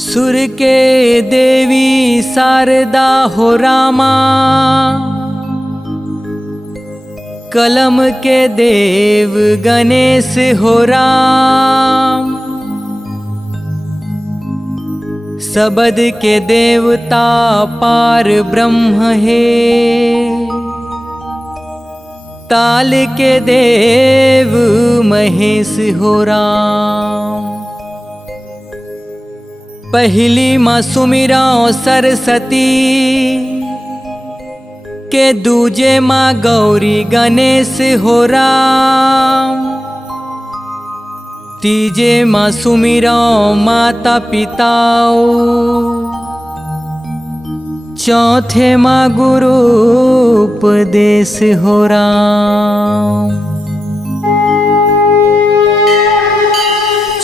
सुर के देवी शारदा हो रामा, कलम के देव गणेश हो राम, शब्द के देवता पार ब्रह्म है, ताल के देव महेश हो राम। पहली माँ सुमिराओ सरस्वती के दूजे माँ गौरी गणेश हो राम, तीजे माँ सुमिराओ माता पिताओ, चौथे माँ गुरु उपदेश हो राम।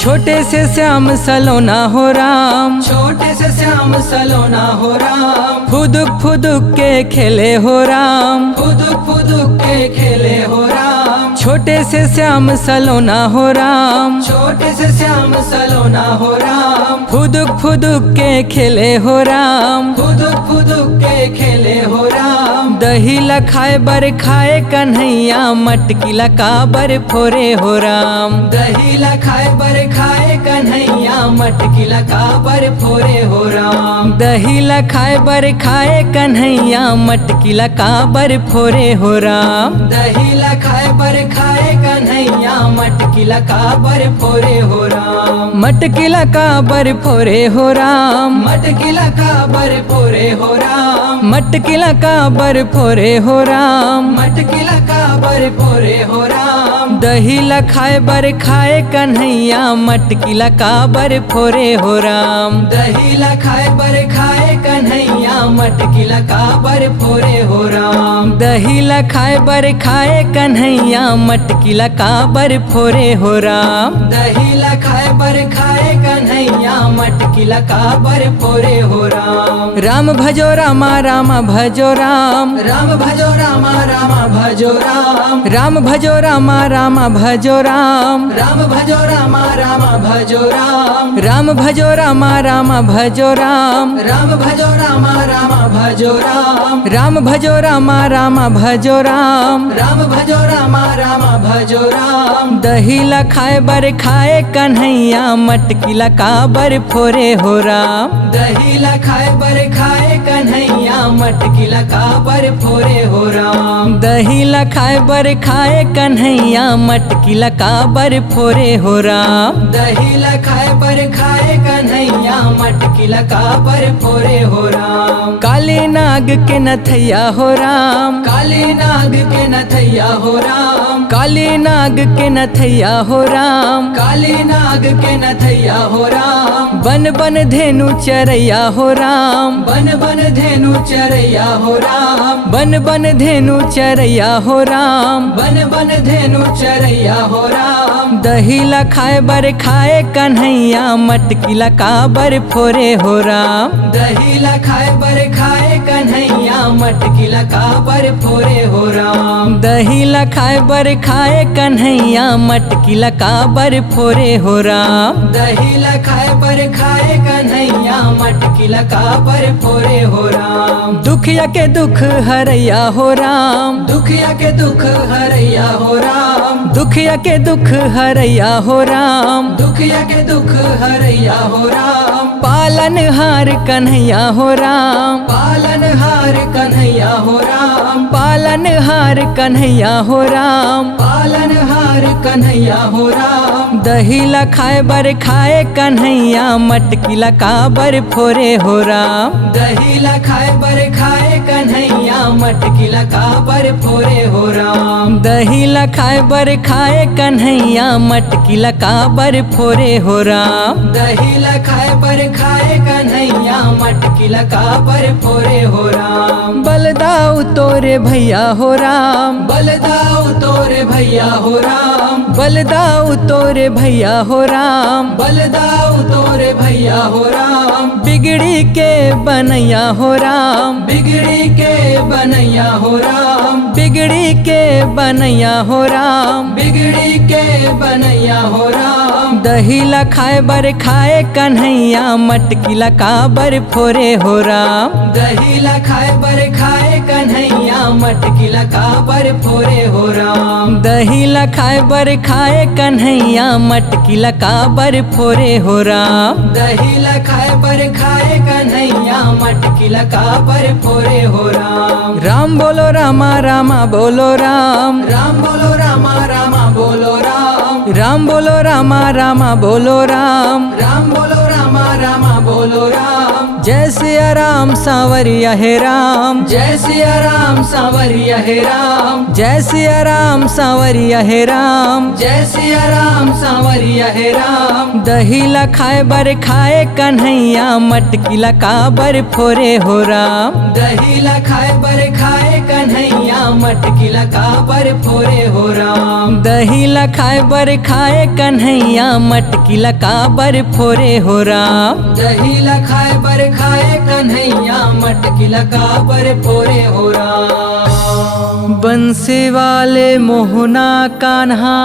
छोटे से श्याम सलोना हो राम, छोटे से श्याम सलोना हो राम, फुदुक फुदुक के खेले हो राम, फुदुक फुदुक के खेले हो राम। छोटे से श्याम सलोना हो राम, छोटे से श्याम सलोना हो राम, फुदुक फुदुक के खेले हो राम, फुदुक फुदुक के खेले हो राम। दही लखाए बर खाए कन्हैया, मटकी लका बर फोरे हो राम, दही लखाए बर खाए कन्हैया, मटकी लका बर फोरे हो राम। दही लखाए बर खाए कन्हैया, मटकी लका बर फोरे हो राम, दही लखाए बर खाए कन्हैया, मटकी लका बर फोरे हो राम। मटकी लका बर फोरे हो राम, मटकी लका बर फोरे हो राम, मटकी लका बर फोरे हो राम, मटकी लका बर फोरे हो राम। दही लखाए बर खाए कन्हैया, मटकी लका बर फोरे हो राम, दही लखाए बर खाए कन्हैया, मटकी लका बर फोरे हो राम। दही लखाए बर खाए कन्हैया, मटकी लका बर फोरे हो राम, दही लखाए बर खाए कन्हैया, मटकी लका बर फोरे हो राम। राम भजो रामा रामा भजो राम, राम भजो रामा रामा भजो राम, राम भजो रामा रामा भजो राम, राम भजो रामा रामा भजो राम, राम भजो रामा रामा भजो राम, राम भजो रामा रामा भजो राम, राम भजो रामा रामा भजो राम, राम भजो रामा रामा भजो राम। दही लखाए बर खाए कन्हैया, मटकी लका बर फोरे हो राम, दही लखाए बर खाए कन्हैया, मटकी लका बर फोरे हो राम। दही लखाए बर खाए कन्हैया, मटकी लका बर फोरे हो राम, दही लखाए बर खाए कन्हैया, मटकी लका बर फोरे हो राम। काले नाग के नथैया हो राम, काले नाग के नथैया हो राम, काले नाग के नथैया हो राम, काले नाग के नथैया हो राम। बन बन धेनु चरैया हो राम, बन बन धेनु चरैया हो राम, बन बन धेनु चरैया हो राम, बन बन धेनु चरैया हो राम। दही लखाए बर खाए कन्हैया, मटकी लका बर फोरे हो राम, दही लखाए बर खाए कन्हैया, मटकी लका बर फोरे हो राम। दही लखाए बर खाए कन्हैया, मटकी लका बर फोरे हो राम, दही लखाए बर खाए कन्हैया, मटकी लका बर फोरे हो राम। दुखिया के दुख हरैया हो राम, दुखिया के दुख हरैया हो राम, दुखिया के दुख हरैया हो राम, दुखिया के दुख हरैया हो राम। पालन हार कन्हैया हो राम, पालन हार कन्हैया हो राम, पालन हार कन्हैया हो राम, पालन हार कन्हैया हो राम। दही लखाए बर खाए कन्हैया, मटकी लका बर फोरे हो राम, दही लखाए बर खाए कन्हैया, मटकी लका बर फोरे हो राम। दही लखाए बर खाए कन्हैया, मटकी लका बर फोरे हो राम, दही लखाए बर खाए कन्हैया, मटकी लका बर फोरे हो राम। बलदाऊ तोरे भैया हो राम, बलदाऊ तोरे भैया हो राम, बलदाऊ तोरे भैया हो राम, बलदाऊ तोरे भैया हो राम। बिगड़ी के बनैया हो राम, बिगड़ी के बनैया हो राम, बिगड़ी के बनैया हो राम, बिगड़ी के बनैया हो राम। दही ला खाए बर खाए कन्हैया मटकी ला काबर फोरे हो राम। दही ला खाए बर खाए कन्हैया मटकी ला काबर फोरे हो राम। दही ला खाए बर खाए कन्हैया मटकी ला काबर फोरे हो राम। दही ला खाए बर खाए कन्हैया मटकी ला काबर फोरे हो राम। राम बोलो रामा रामा बोलो राम। राम बोलो रामा रामा बोलो राम। राम बोलो रामा रामा बोलो राम। राम बोलो रामा रामा बोलो राम। जय सिया राम सांवरिया हे राम। जय सिया राम सांवरिया हे राम। जय सिया राम सांवरिया हे राम। जय सिया राम सांवरिया हे राम। दही ला खाए बर खाए कन्हैया मटकी ला काबर फोरे हो राम। दही ला खाए बर खाए कन्हैया मटकी ला काबर फोरे हो राम। दही ला खाए बर खाए कन्हैया मटकी ला काबर फोरे हो राम। दही ला खाए बर खाए कन्हैया मटकी ला काबर फोरे हो राम। बंसी वाले मोहना कान्हा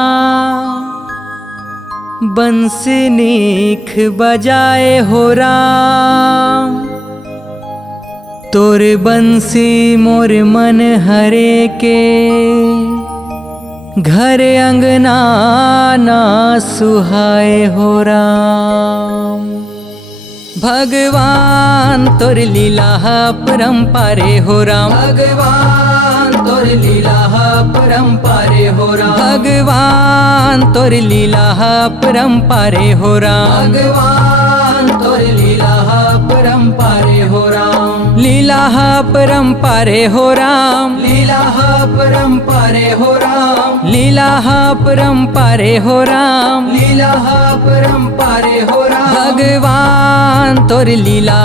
बंसी नीख बजाए हो राम। तोर बंसी मोर मन हरे के घर अंगना ना सुहाए हो राम। भगवान तोर लीला परम्पारे हो राम। भगवान तोर लीला परम्पारे हो राम। भगवान तोर लीला परम्पारे हो राम। भगवान तोर लीला परम्पारे हो राम। लीला परम्पारे हो राम। लीला परम्पारे हो राम। लीला परम्पारे हो राम। लीला परम्पारे हो राम। भगवान तोर लीला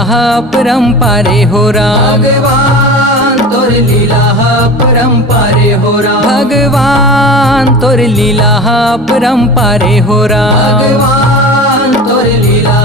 परम्पारे हो राम। भगवान तोर लीला परम्पारे हो राम। भगवान तोर लीला परम्पारे हो राम। भगवान तोर लीला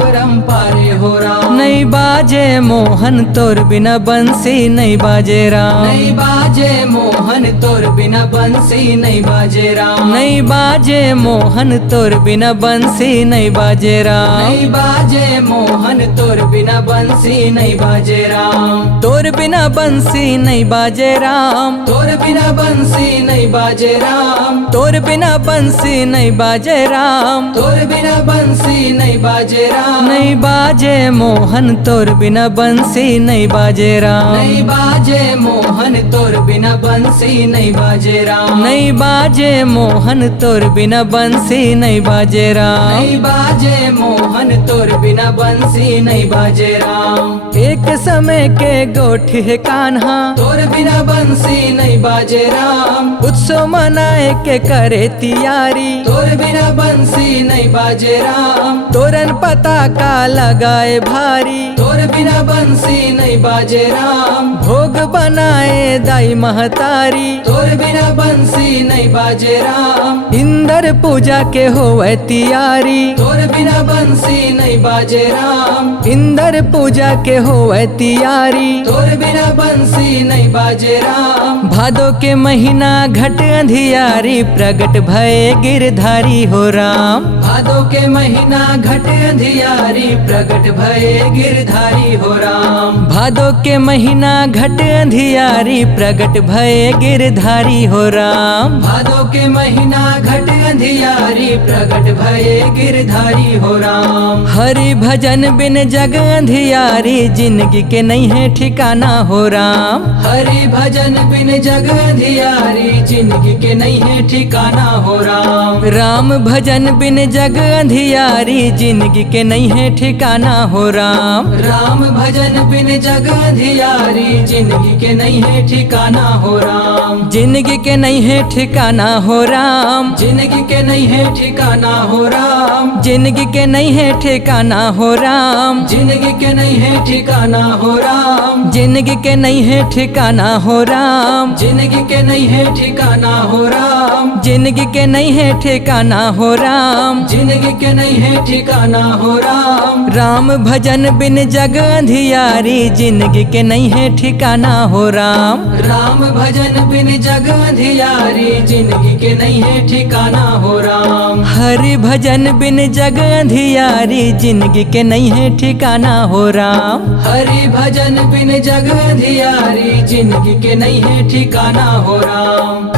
परम्पारे हो राम। नहीं बाजे मोहन तोर बिना बंसी नहीं बाजे राम। नहीं बाजे मोहन तोर बिना बंसी नहीं बाजे राम। नहीं बाजे मोहन तोर बिना बंसी नहीं बाजे राम। नहीं बाजे मोहन तोर बिना बंसी नहीं बाजे राम। तोर बिना बंसी नहीं बाजे राम। तोर बिना बंसी नहीं बाजे राम। तोर बिना बंसी नहीं बाजे राम। तोर बिना बंसी नहीं बाजे राम। नहीं बाजे मोहन तोर बिना बंसी नहीं बाजे राम। नहीं बाजे मोहन तोर बिना बंसी नहीं बाजे राम। नहीं बाजे मोहन तोर बिना बंसी नहीं बाजे राम। नहीं बाजे मोहन तोर बिना बंसी नहीं बाजे राम। एक समय के गोठ है कान्हा तोर बिना बंसी नहीं बाजे राम। उत्सव मनाए के करे तियारी तोर बिना बंसी नहीं बाजे राम। तोरन पताका लगाए भारी तोर बिना बंसी नहीं बाजे राम। भोग बनाए दाई महतारी तोर बिना बंसी नहीं बाजे राम। इंद्र पूजा के होवे तियारी तोर बिना बंसी नहीं बाजे राम। इंद्र पूजा के होवे तियारी तोर बिना बंसी नहीं बाजे राम। भादो के महीना घट अंधियारी प्रगट भये गिरधारी हो राम। भादो के महीना घट अंधियारी प्रगट भये गिरधारी हो राम। भादो के महीना घट अंधियारी प्रगट भये गिरधारी हो राम। भादो के महीना घट अंधियारी प्रगट भये गिरधारी हो राम। हरि भजन बिन जग अंधियारी जिंदगी के नहीं है ठिकाना हो राम। हरि भजन बिन जग अंधियारी जिंदगी के नहीं है ठिकाना हो राम। राम भजन बिन जग अंधियारी जिंदगी के नहीं है ठिकाना हो राम। राम भजन बिन जग अंधियारी जिंदगी के नहीं है ठिकाना हो राम। जिंदगी के नहीं है ठिकाना हो राम। जिंदगी के नहीं है ठिकाना हो राम। जिंदगी के नहीं है ठिकाना हो राम। जिंदगी के नहीं है ठिकाना हो राम। जिंदगी के नहीं है ठिकाना हो राम। जिंदगी के नहीं है ठिकाना हो राम। जिंदगी के नहीं है ठिकाना हो राम। जिंदगी के नहीं है ठिकाना हो राम। राम भजन बिन जग जग अंधियारी जिंदगी के नहीं है ठिकाना हो राम। राम भजन बिन जग अंधियारी जिंदगी के नहीं है ठिकाना हो राम। हरि भजन बिन जग अंधियारी जिंदगी के नहीं है ठिकाना हो राम। हरि भजन बिन जग अंधियारी जिंदगी के नहीं है ठिकाना हो राम।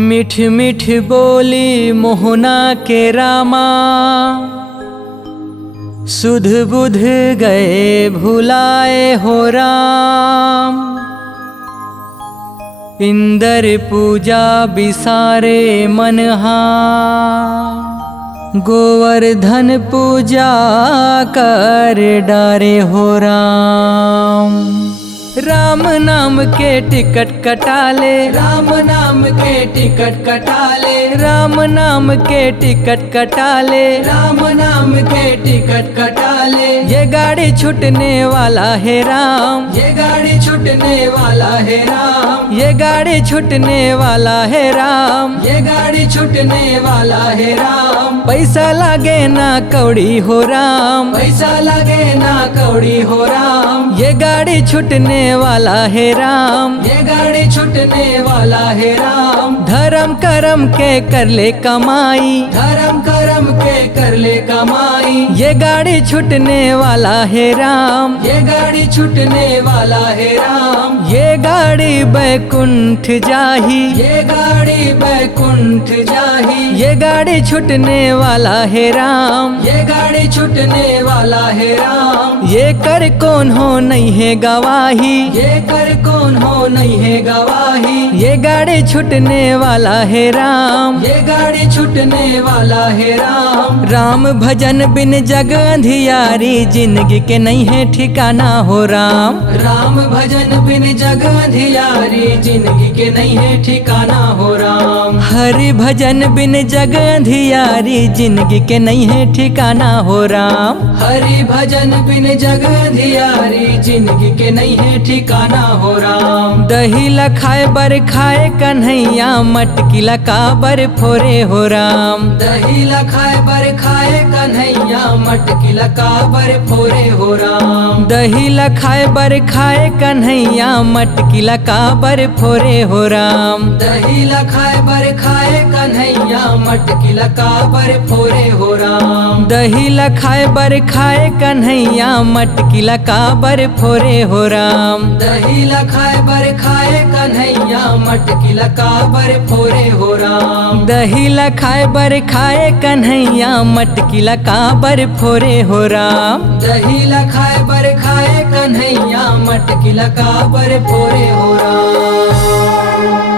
मीठ मीठ बोली मोहना के रामा, सुध बुध गए भुलाए हो राम। इंदर पूजा बिसारे मनहा, गोवर्धन पूजा कर डारे हो राम। राम नाम के टिकट कटाले, राम नाम के टिकट कटाले, राम नाम के टिकट कटाले, राम नाम के टिकट कटाले। ये गाड़ी छूटने वाला है राम, ये गाड़ी छूटने वाला है राम, ये गाड़ी छूटने वाला है राम, ये गाड़ी छूटने वाला है राम। पैसा लगे ना कौड़ी हो राम, पैसा लगे ना कौड़ी हो राम। ये गाड़ी छूटने वाला है राम, ये गाड़ी छूटने वाला है राम। धर्म करम के कर ले कमाई, धर्म करम के कर ले कमाई। ये गाड़ी छूटने वाला है राम, ये गाड़ी छूटने वाला है राम। ये गाड़ी बैकुंठ जाही, ये गाड़ी बैकुंठ जाही। ये गाड़ी छूटने वाला है राम, ये गाड़ी छूटने वाला है राम। ये कर कौन हो नहीं है गवाही, ये कर कौन हो नहीं है गवाही। ये गाड़ी छूटने वाला है राम, ये गाड़ी छूटने वाला है राम। राम भजन बिन जग अंधियारी जिंदगी के नहीं है ठिकाना हो राम। राम भजन बिन जग अंधियारी जिंदगी के नहीं है ठिकाना हो राम। हरि भजन बिन जग अंधियारी जिंदगी के नहीं है ठिकाना हो राम। हरि भजन बिन जग अंधियारी जिंदगी के नहीं है ठिकाना हो राम। दही लखाए बर खाए कन्हैया, मटकी लका बर फोरे हो राम। दही लखाए बर खाए कन्हैया, मटकी लका बर फोरे हो राम। दही लखाए बर खाए कन्हैया, मटकी लका बर फोरे हो राम। दही लखाए बर खाए कन्हैया, मटकी लका बर फोरे हो राम। दही लखाए बर खाए कन्हैया, मटकी लका बर फोरे हो राम। दही लखाए बर खाए कन्हैया, मटकी लका बर फोरे हो राम। दही लखाए बर खाए कन्हैया, मटकी लका बर फोरे हो राम। दही लखाए बर खाए कन्हैया, मटकी लका बर फोरे हो राम।